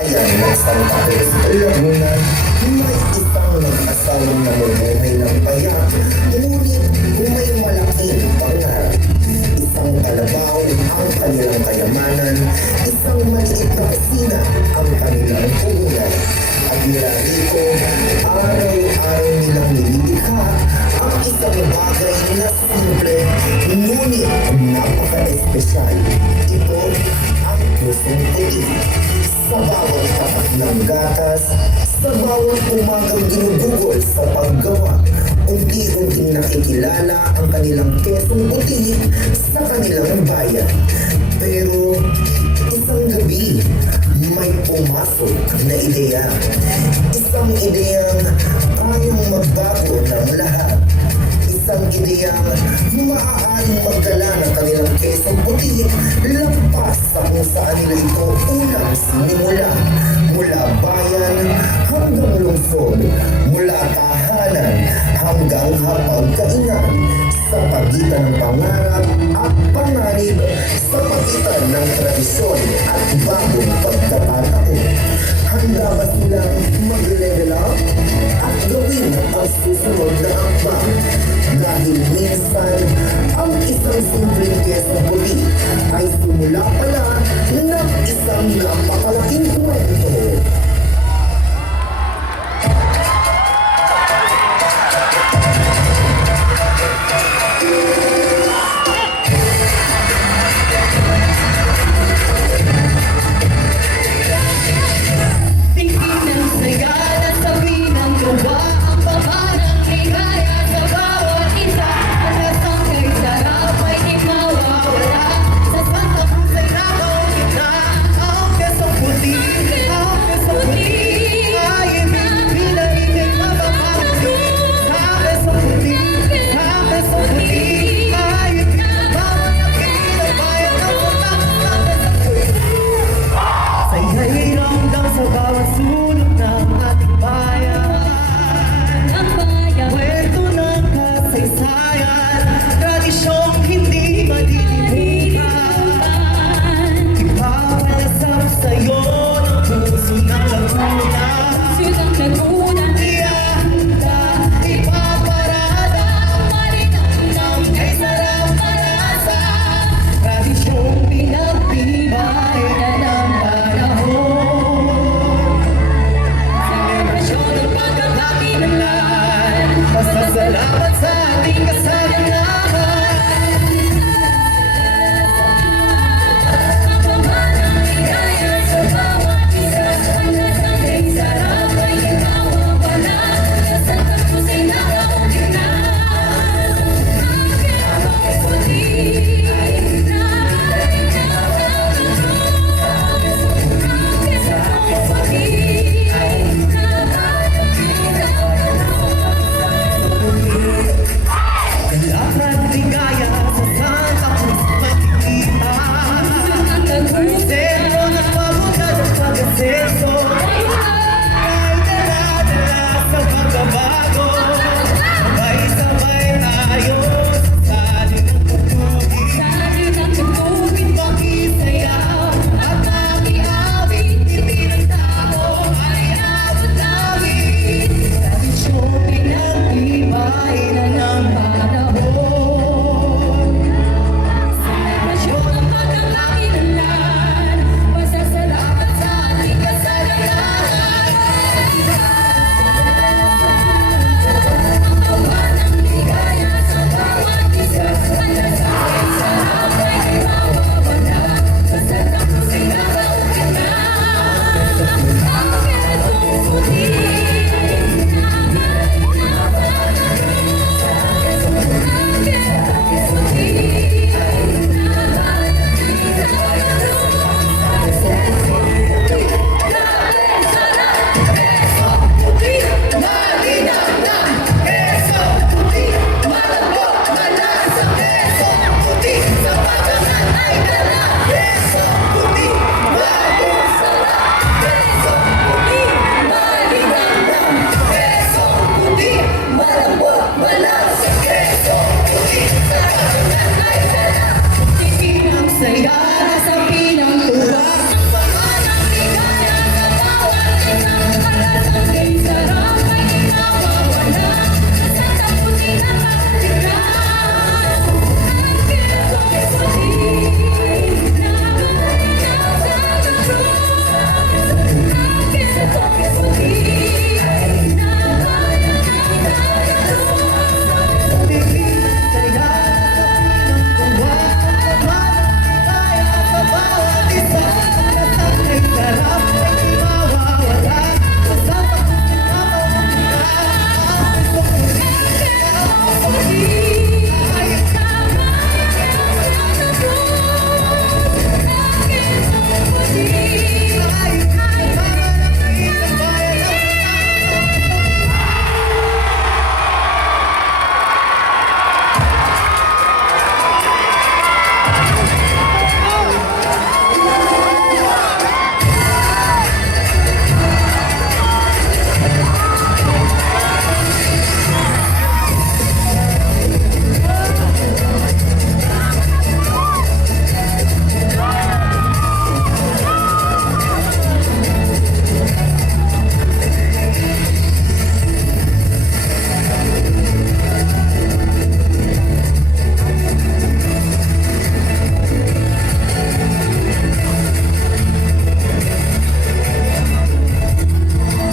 Ayan, isang tapos lagunan, may isang nag-asawang namumuhay ng payak, ngunit may malaking pangarap. Isang kalabaw ang kanilang kayamanan, isang maliit na kusina ang kanilang puhunan. At nila rito, araw-araw nilang nililikha ang isang bagay na simple, ngunit napaka-espesyal. Ito ang pusong puti. Sa bawat tapat ng gatas, sa bawat umagang ginugugol sa paggawa, unti-unting nakikilala ang kanilang kesong puti sa kanilang bayan. Pero isang gabi, may pumasok na ideya. Isang ideyang kayang magbago ng lahat. Isang ideyang maaaring magdala ng kanilang kesong puti lampas sa kung saan nila ito unang sinimula. Mula bayan hanggang lungsod, mula tahanan hanggang hapagkainan, sa pagitan ng pangarap at panganib, sa pagitan ng tradisyon at bagong pagkakataon. Handa ba silang mag-level up at gawin ang susunod na akbang? Dahil minsan, ang isang simpleng kesong puti ay simula pala ng isang napakalaking kwento. Salamat sa ating kasalanan. This